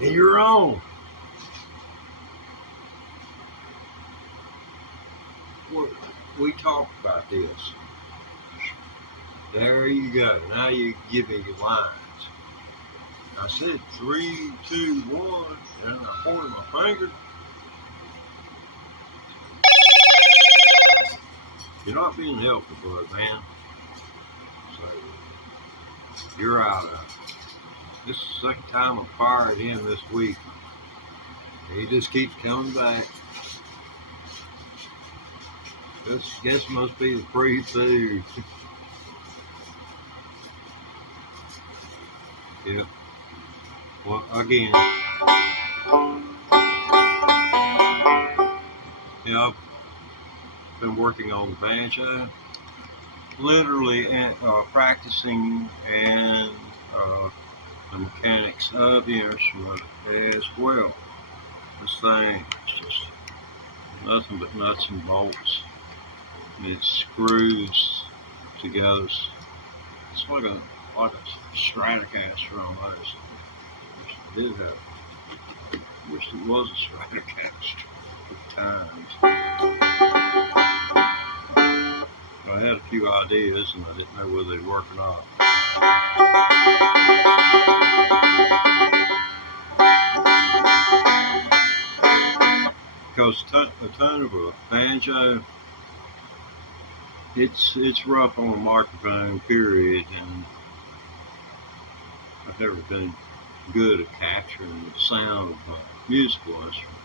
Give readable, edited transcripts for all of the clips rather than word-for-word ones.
And you're on. We talked about this. There you go. Now you give me your lines. I said 3, 2, 1, and I pointed my finger. You're not being helpful, bud, man. So you're out of it. This is the second time I fired him this week. He just keeps coming back. This guess must be the free food. Yeah. Well, again. Yeah, I've been working on the banjo, literally practicing and the mechanics of the instrument as well. This thing is just nothing but nuts and bolts. It screws together. It's like a Stratocaster almost. Wish it was a Stratocaster at times. I had a few ideas and I didn't know whether they'd work or not. Because a tone of a banjo, it's rough on a microphone, period, and I've never been good at capturing the sound of a musical instrument.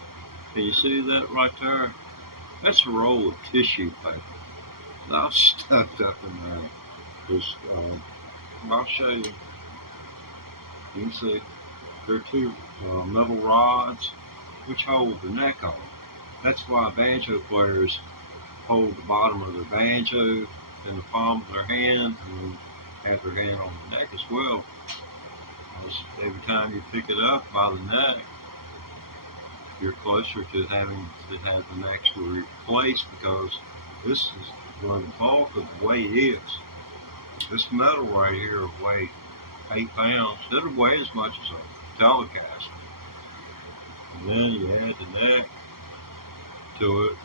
Can you see that right there? That's a roll of tissue paper. I've stuck up in there. Just, I'll show you. You can see there are two metal rods which hold the neck on. That's why banjo players hold the bottom of their banjo in the palm of their hand and have their hand on the neck as well. Because every time you pick it up by the neck, you're closer to having to have the neck replaced, because this is where the bulk of the weight is. This metal right here will weigh 8 pounds. It'll weigh as much as a Telecaster. And then you add the neck to it,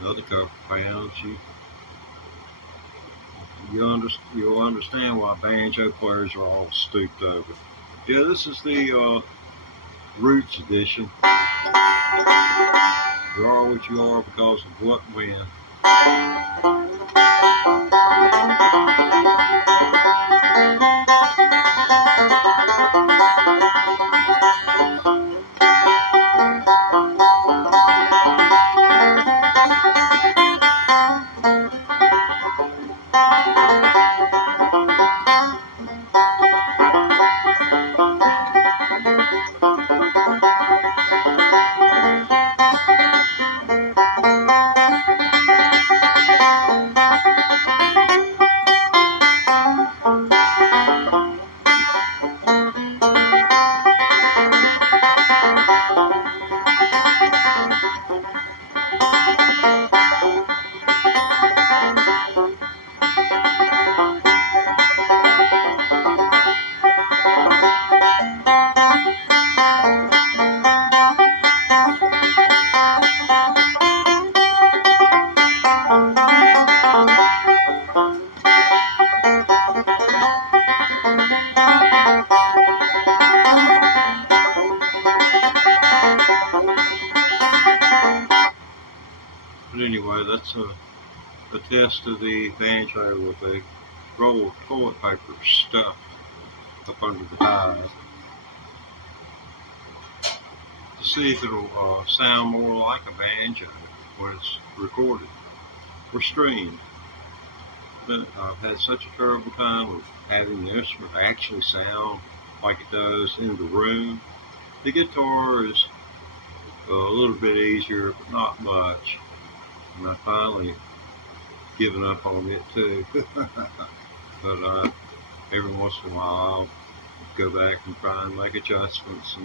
another couple pounds. You'll understand why banjo players are all stooped over. Yeah, this is the Roots edition. You are what you are because of what when. But anyway, that's a test of the banjo with a roll of toilet paper stuffed up under the hive to see if it'll sound more like a banjo when it's recorded or streamed. But I've had such a terrible time of having the instrument actually sound like it does in the room. The guitar is a little bit easier, but not much. And I finally given up on it too. But every once in a while I'll go back and try and make adjustments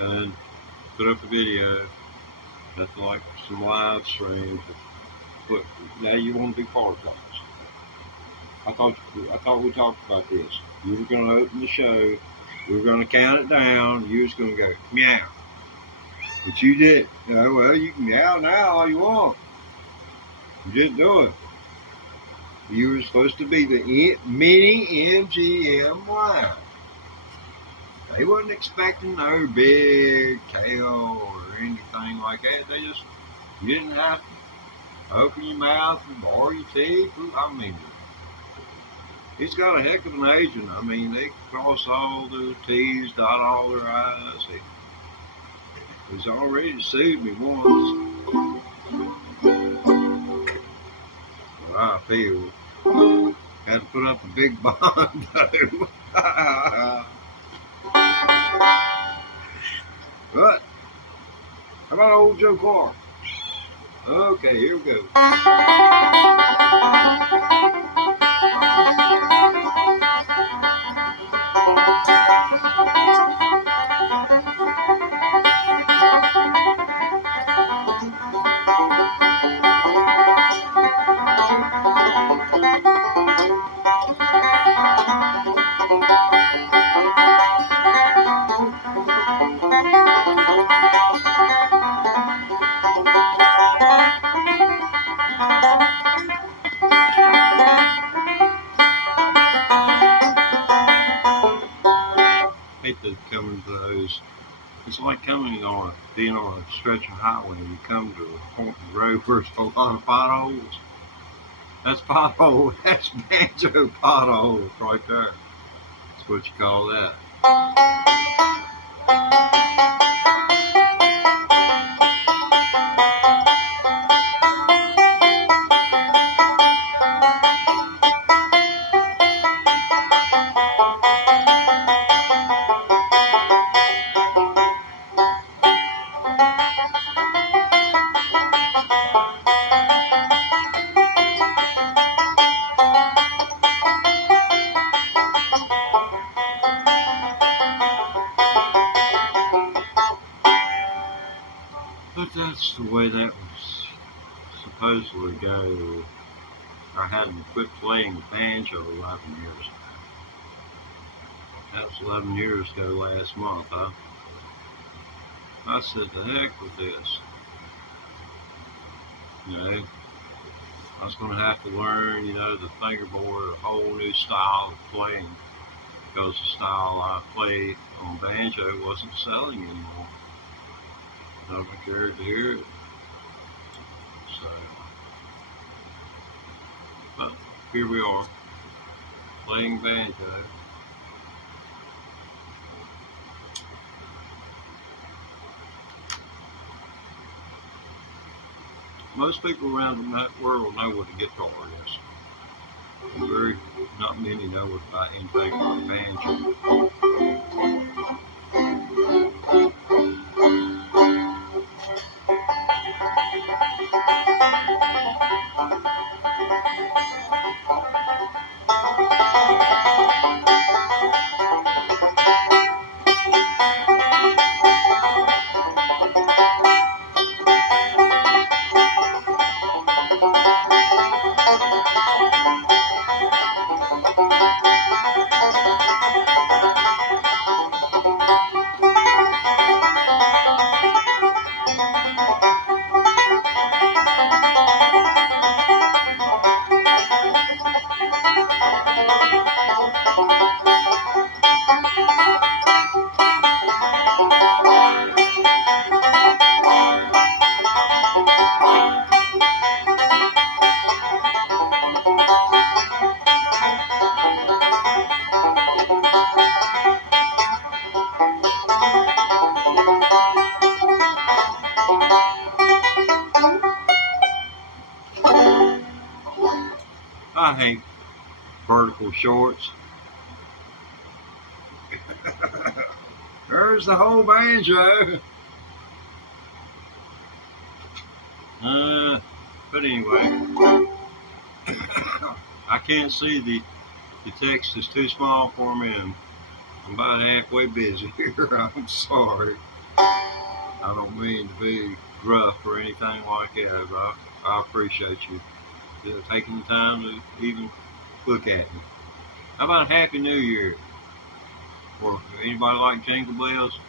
and put up a video. Nothing like some live streams. But now you want to be part of this. I thought we talked about this. You were going to open the show We were going to count it down. You was going to go meow. But you didn't. Well, you can meow now all you want. You didn't do it. You were supposed to be the mini MGMY. They wasn't expecting no big tail or anything like that. You didn't have to open your mouth and bar your teeth. I mean, he's got a heck of an agent. I mean, they cross all the T's, dot all their I's. He's already sued me once. Well, I feel. Had to put up a big bond, though. But, how about old Joe Clark? Okay, here we go. Hate to come into those. It's like being on a stretch of highway. You come to a point in the road where there's a lot of potholes. That's pothole. That's banjo potholes right there. That's what you call that. But that's the way that was supposedly go. I hadn't quit playing the banjo 11 years ago. That was 11 years ago last month. I said, the heck with this. You know, I was going to have to learn, the fingerboard, a whole new style of playing, because the style I played on banjo wasn't selling anymore. Nobody cared to hear it. So, but here we are, playing banjo. Most people around the world know what a guitar is. Not many know about anything like banjo. I hate vertical shorts. There's the whole banjo. But anyway, I can't see the text is too small for me, and I'm about halfway busy here. I'm sorry. I don't mean to be rough or anything like that, but I appreciate you taking the time to even look at me. How about a Happy New Year? Or anybody like Jingle Bells?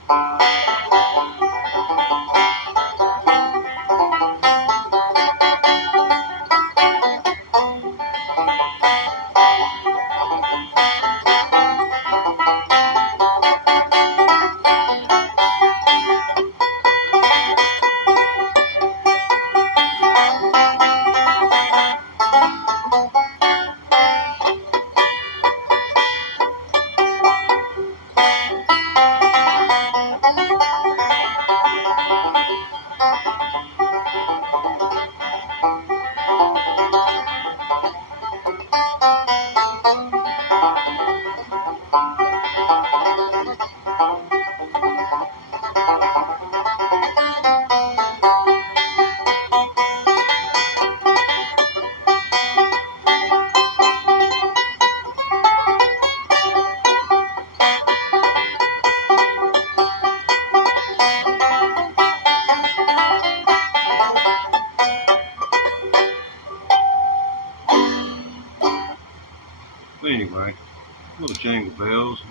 But anyway, little Jingle Bells,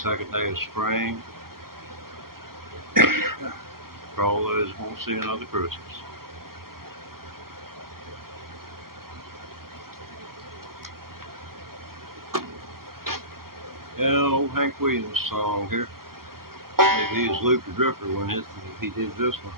second day of spring. For all those who won't see another Christmas. Yeah, old Hank Williams song here. Maybe he was Luke the Drifter when he did this one.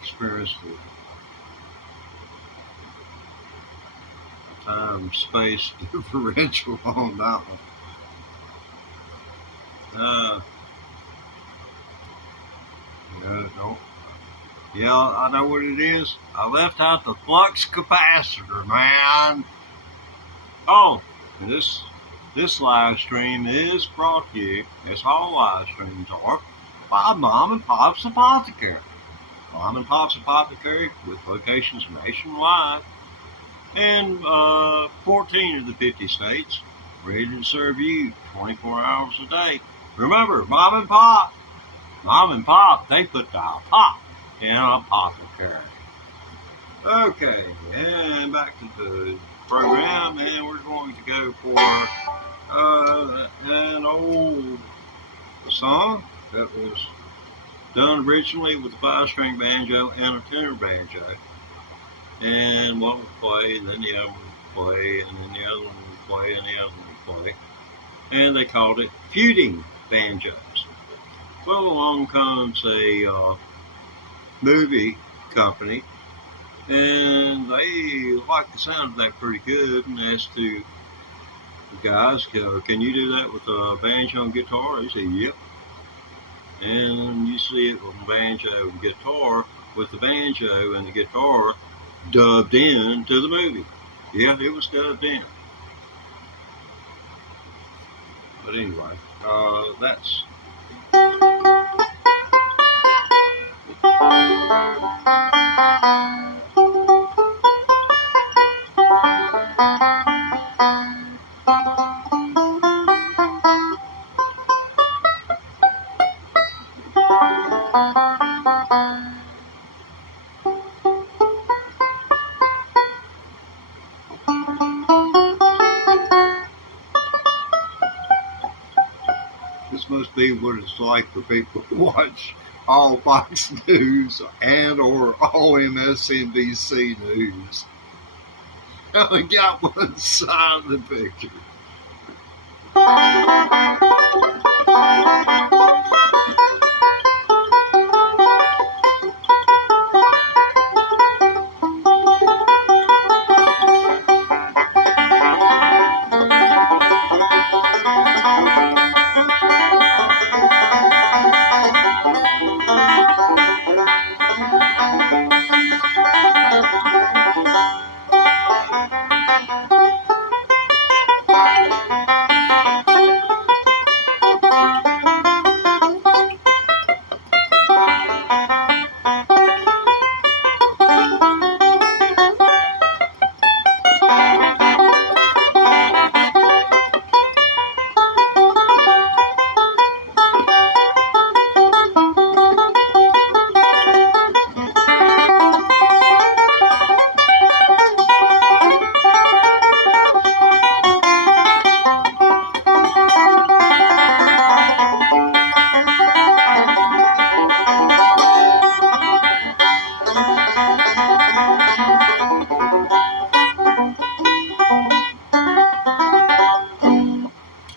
Experienced the time-space differential on that one. Yeah, I know what it is. I left out the flux capacitor, man. Oh, this live stream is brought to you, as all live streams are, by Mom and Pop's Apothecary. Mom and Pop's Apothecary with locations nationwide and 14 of the 50 states, ready to serve you 24 hours a day. Remember, Mom and Pop, they put the pop in apothecary. Okay, and back to the program, and we're going to go for an old song that was done originally with a 5-string banjo and a tenor banjo. And one would play, and then the other one would play, and then the other one would play, and the other one would play. And they called it feuding banjos. Well, along comes a movie company, and they liked the sound of that pretty good, and asked the guys, can you do that with a banjo and guitar? They said, yep. And you see it with banjo and guitar, with the banjo and the guitar dubbed in to the movie. Yeah, it was dubbed in. But anyway, that's... This must be what it's like for people to watch all Fox News and or all MSNBC news. I only got one side of the picture.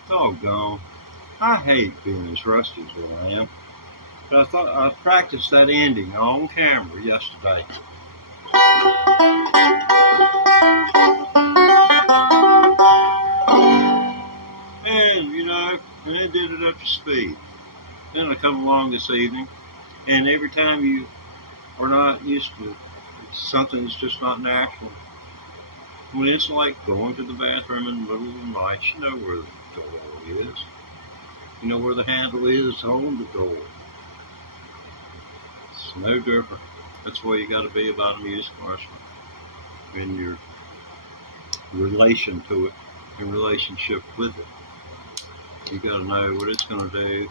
Doggone. I hate being as rusty as I am. But I thought I practiced that ending on camera yesterday. And, and I did it up to speed. Then I come along this evening, and every time you are not used to it, something's just not natural. When it's like going to the bathroom in the middle of the night, you know where the door is. You know where the handle is on the door. It's no different. That's where you got to be about a musical instrument. In your relation to it, in relationship with it. You got to know what it's going to do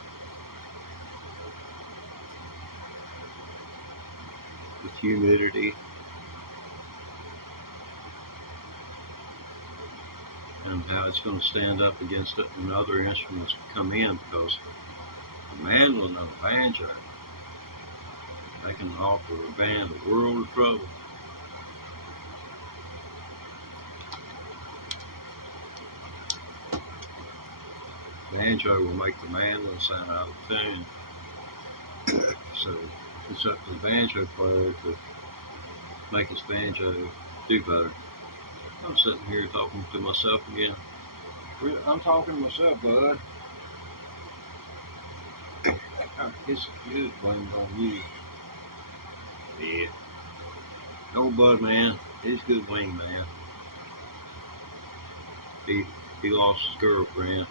with humidity and how it's going to stand up against it when other instruments come in, because the mandolin and the banjo, they can offer a band a world of trouble. Banjo will make the mandolin sound out of tune. So it's up to the banjo player to make his banjo do better. I'm sitting here talking to myself again. I'm talking to myself, bud. It's good blaming on you. Yeah. Old Bud, man, he's a good wing, man. He lost his girlfriend.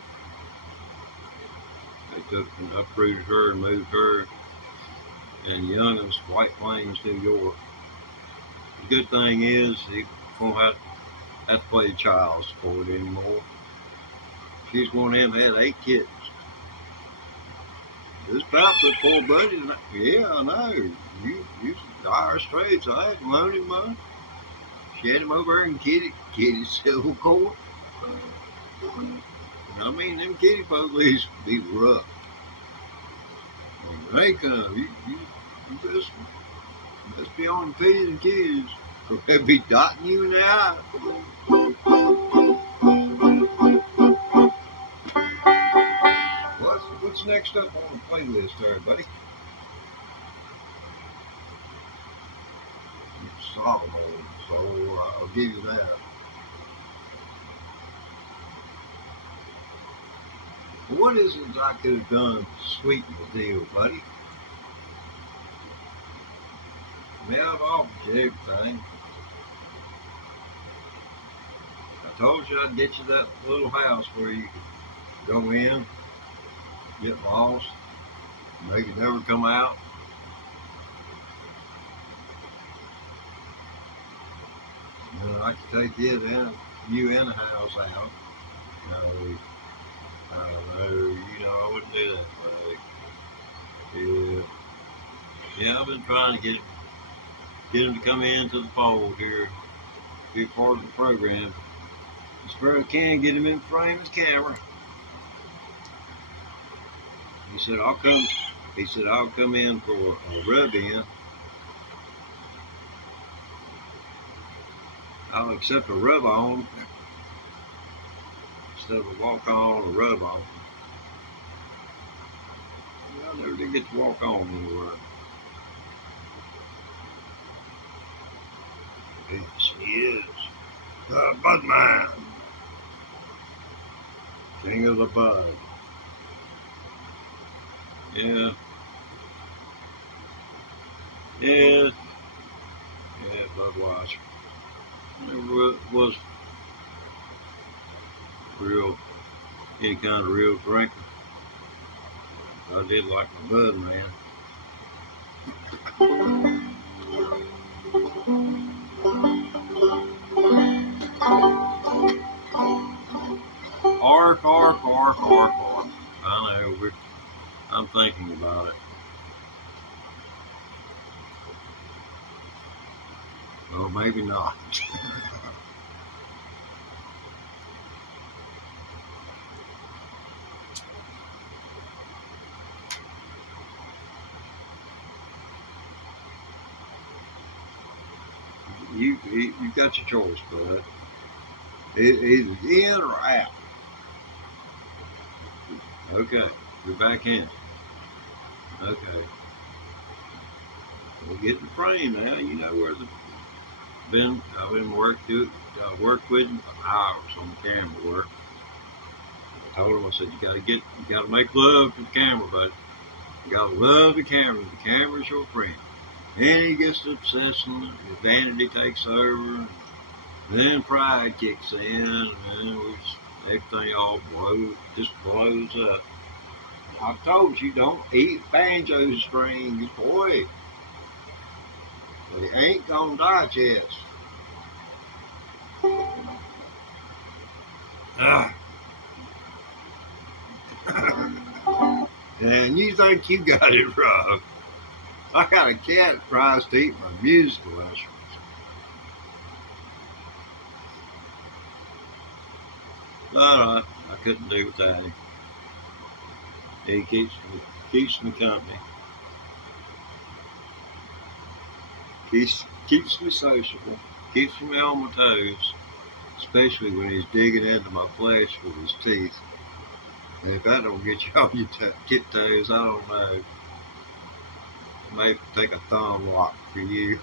They took and uprooted her and moved her and youngest White Plains, New York. The good thing is he won't have to play child support anymore. She's one of them that had 8 kids. This about the poor buddy. Yeah, I know. You dire straits. I had loaned him money. She had him over in kitty civil court. I mean, them kitty police be rough. When they come, you just be on the P's and Q's, or they'll be dotting you in the eye. What's next up on the playlist there, buddy? It's Solomon, so I'll give you that. What is it I could have done to sweeten the deal, buddy? I mean, I've offered you everything. I told you I'd get you that little house where you could go in, get lost, and they could never come out. And then I could take you and the house out Yeah, I've been trying to get him to come into the fold here, be part of the program. As far as I can, get him in frame of the camera. He said, I'll come in for a rub-in. I'll accept a rub-on instead of a walk-on or rub-on. I never did get to walk on anywhere. Yes, he is. The Budman. King of the Bud. Yeah. Yeah. Yeah, Budweiser. Never was any kind of real drinker. I did like my Bud, man. Arf, arf, arf, arf, arf. I know, I'm thinking about it. Well, maybe not. You got your choice, bud. Either in or out. Okay, you're back in. Okay. We'll get in the frame now. You know where I've been worked with hours on camera work. I told him, I said, you gotta make love to the camera, buddy. You gotta love the camera. The camera's your friend. Then he gets to obsessing, and vanity takes over, and then pride kicks in, and then everything all blows up. I told you, don't eat banjo strings, boy. They ain't gonna digest. And you think you got it rough. I got a cat that tries to eat my musical instruments. But I couldn't do without him. He keeps me company. Keeps me sociable. Keeps me on my toes. Especially when he's digging into my flesh with his teeth. And if that don't get you on your tiptoes, I don't know. Maybe take a thumb lock for you.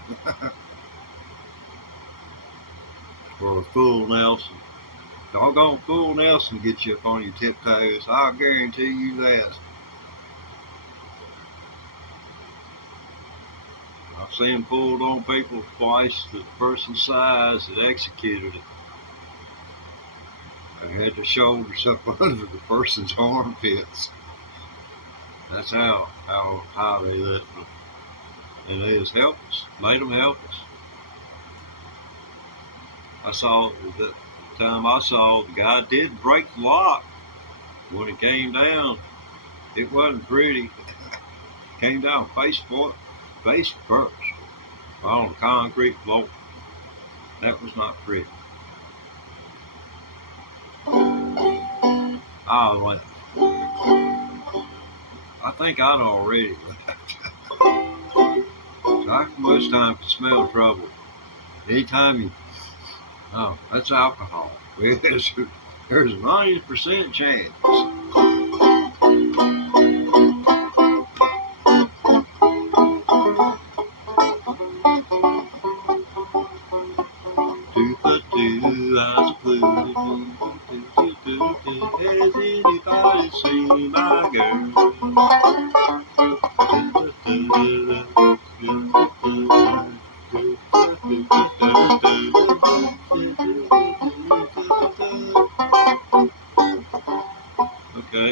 Or a full Nelson. Doggone full Nelson get you up on your tiptoes. I'll guarantee you that. I've seen pulled on people twice the person's size that executed it. I had their shoulders up under the person's armpits. That's how high they lift them. And it is helpless. Made them helpless. The time I saw, the guy did break the lock. When it came down, it wasn't pretty. Came down face first on the concrete floor. That was not pretty. I left. I think I'd already left. So I most times can smell trouble. Anytime that's alcohol. There's a 90% chance. I has anybody seen my girl? Okay,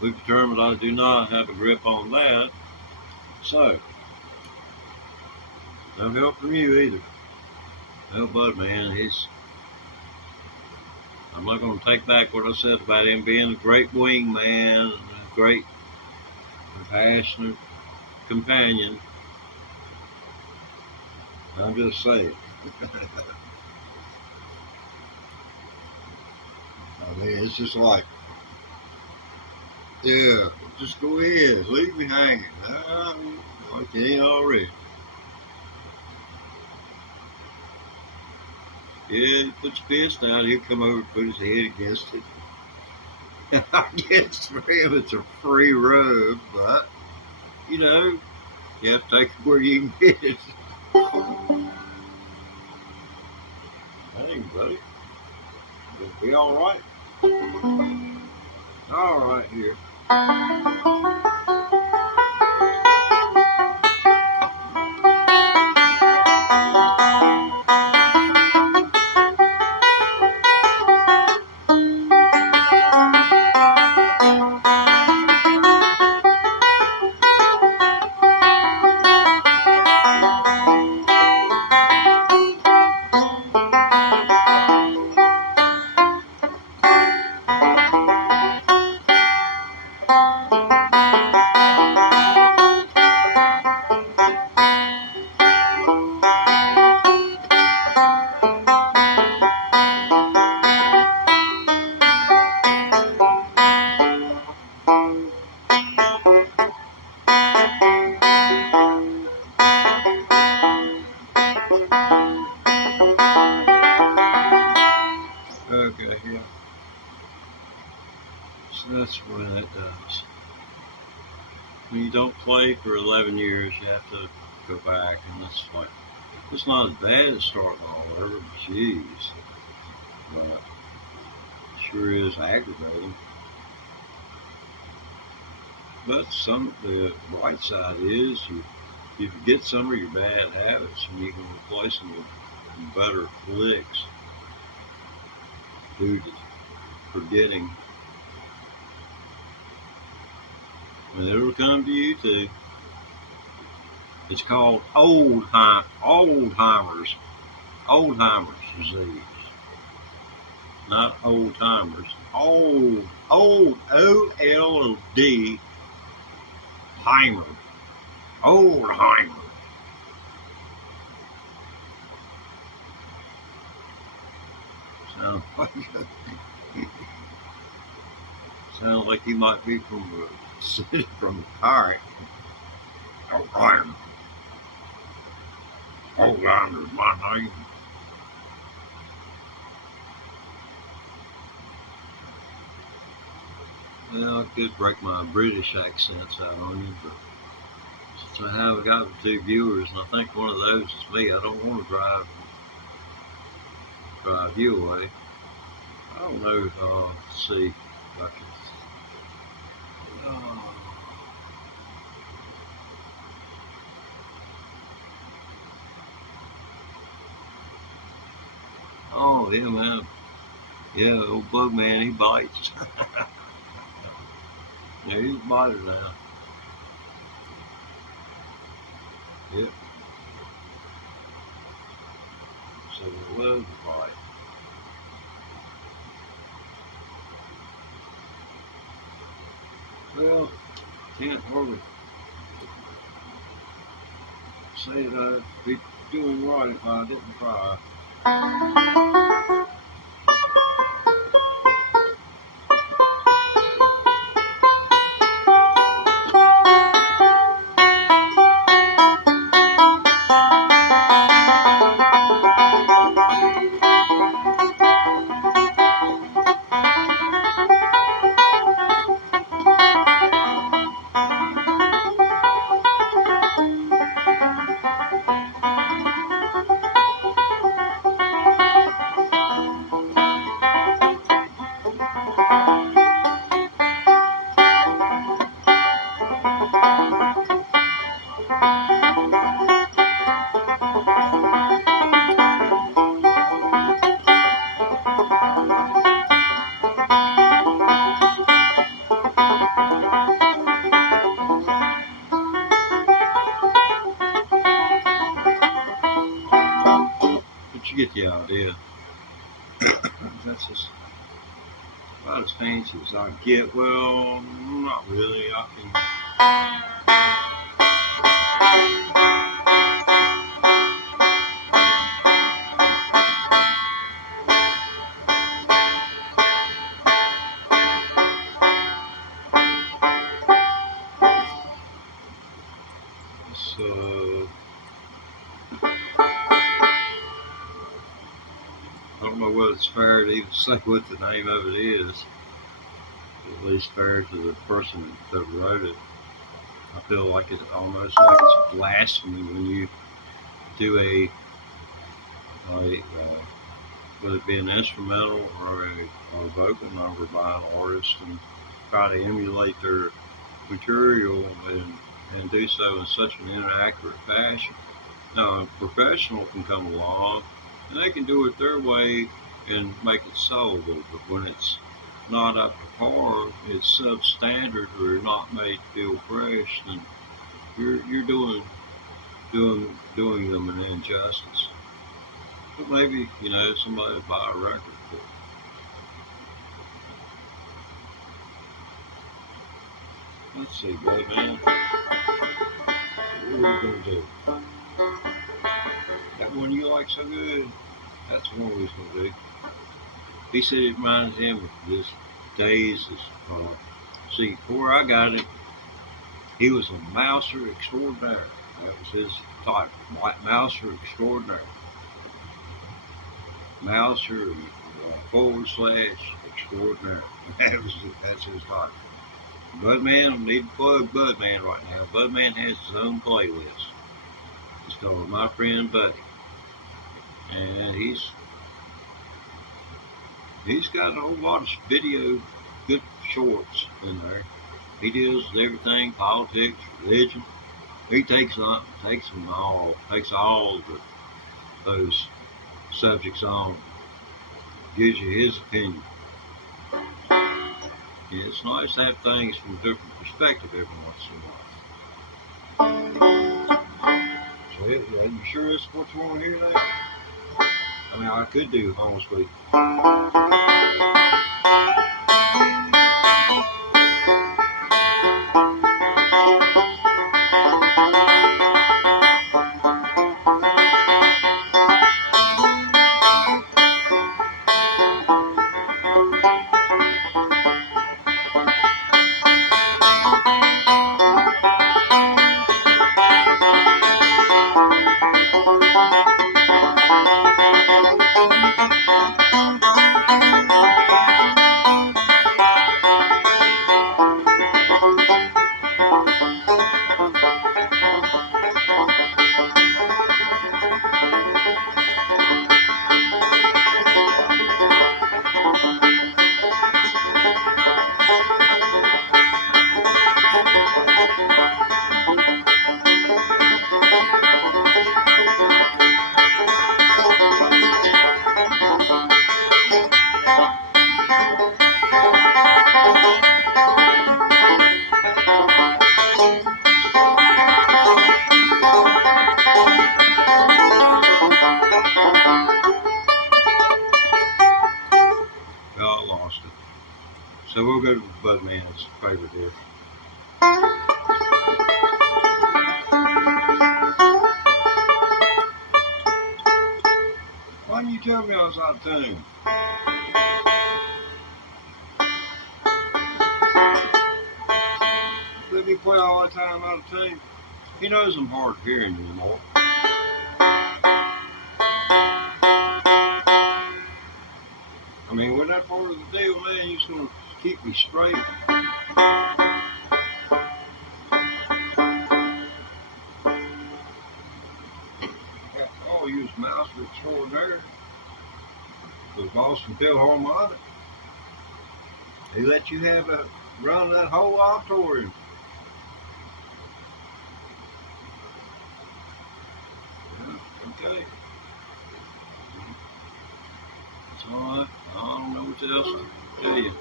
we've determined I do not have a grip on that, so no help from you either. No, Bud, man, I'm not going to take back what I said about him being a great wingman and a great, compassionate companion. I'm just saying. I mean, it's just like, yeah, just go ahead, leave me hanging. Like you ain't already. Yeah, he puts your fist down, he'll come over and put his head against it. I guess for him it's a free rub, but, you know, you have to take it where you can get it. Hey, buddy. You'll be all right. All right here. Okay, yeah. So that's what that does. When you don't play for 11 years, you have to go back, and it's not as bad as starting all over, jeez. But it sure is aggravating. But the bright side is you can get some of your bad habits, and you can replace them with better flicks due to forgetting. And it'll come to you too. It's called Alzheimer's disease. Not old timers. Old OLD Heimer. Oldheimer. Sounds like you might be from a city from the pirate. Oldheimer. Oldheimer's my name. Well, I could break my British accents out on you, but since I haven't got 2 viewers, and I think one of those is me, I don't want to drive you away. I don't know. Let's see if I can. Oh, yeah, man. Yeah, old bug man, he bites. Yeah, he's a biter now. Yep. So he loves to bite. Well, can't hardly say that I'd be doing right if I didn't try. But you get the idea. That's just about as fancy as I get. Well, not really. I can. say what the name of it is, at least fair to the person that wrote it. I feel like it's almost like it's blasphemy when you do whether it be an instrumental or a vocal number by an artist, and try to emulate their material and do so in such an inaccurate fashion. Now, a professional can come along and they can do it their way and make it soulable, but when it's not up to par, it's substandard or not made to feel fresh, then you're doing them an injustice. But maybe, somebody would buy a record for it. Let's see, buddy, man. What are we going to do? That one you like so good, that's the one we was going to do. He said it reminds him of this days. See, before I got him, he was a mouser extraordinaire. That was his title, mouser extraordinaire. Mouser / extraordinaire. That's his title. Budman, I need to plug Budman right now. Budman has his own playlist. It's called My Friend Buddy. And he's got a whole lot of video, good shorts in there. He deals with everything, politics, religion. He takes all those subjects on, gives you his opinion. Yeah, it's nice to have things from a different perspective every once in a while. So, are you sure it's what you want to hear now? I mean, I could do Home Sweet. So we'll go to Budman's favorite here. Why didn't you tell me I was out of tune? Let me play all the time out of tune. He knows I'm hard of hearing anymore. I mean, wasn't that part of the deal, man? You just gonna keep me straight. Oh, you was Master Extraordinaire. The Boston Philharmonic. He let you have a run that whole auditorium. Yeah, okay. It's all right. I don't know what else to tell you.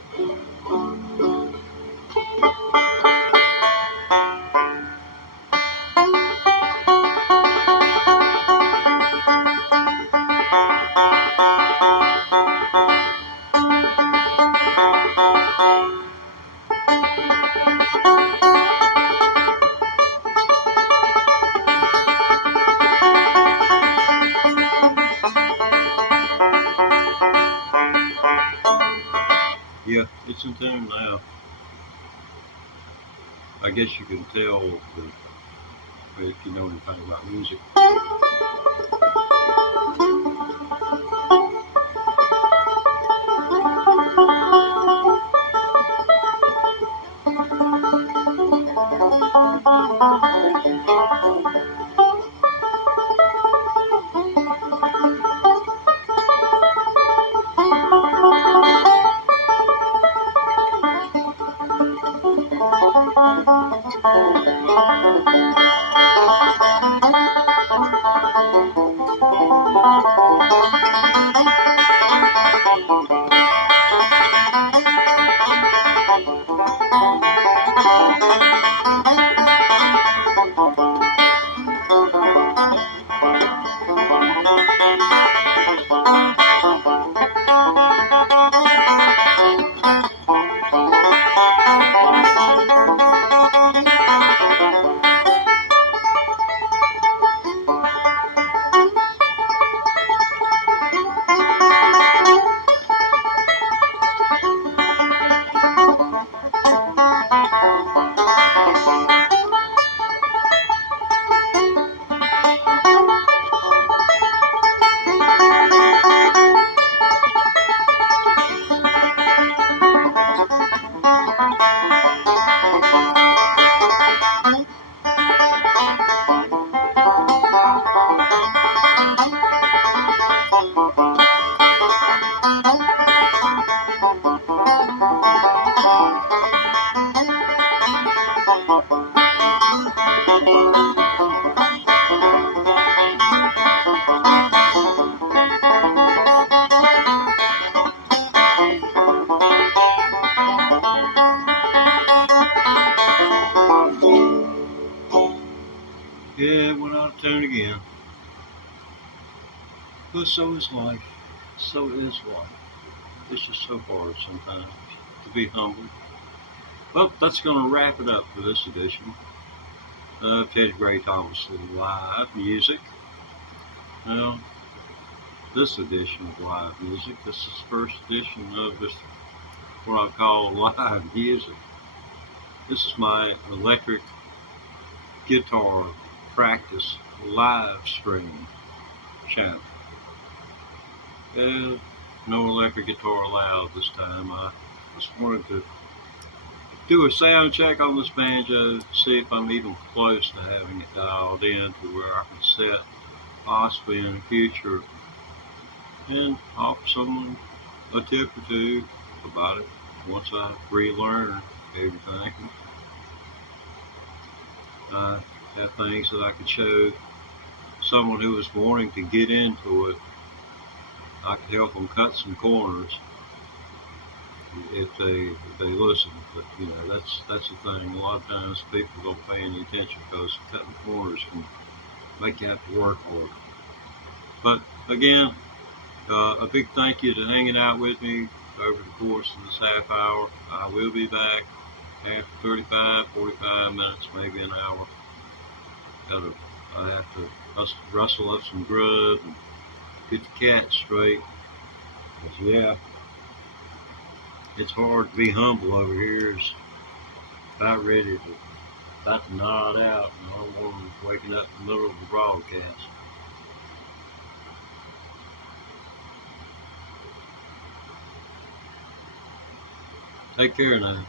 Yeah, it's in tune now. I guess you can tell if you know anything about music. Yeah, it went out of tune again. But so is life. So is life. It's just so hard sometimes to be humble. Well, that's going to wrap it up for this edition of Ted Gray Thomas Live Music. Well, this edition of Live Music, this is the first edition of this, what I call live music. This is my electric guitar practice live stream channel. No electric guitar allowed this time. I just wanted to do a sound check on this banjo, see if I'm even close to having it dialed in to where I can set possibly in the future and offer someone a tip or two about it once I relearn everything. I have things that I could show someone who was wanting to get into it. I could help them cut some corners if they listen. But you know, that's the thing. A lot of times people don't pay any attention because cutting corners can make you have to work hard. But again, a big thank you to hanging out with me over the course of this half hour. I will be back after 35, 45 minutes, maybe an hour. I have to rustle up some grub and get the cat straight. Because, yeah, it's hard to be humble over here. It's about to nod out, and I don't want them waking up in the middle of the broadcast. Take care now.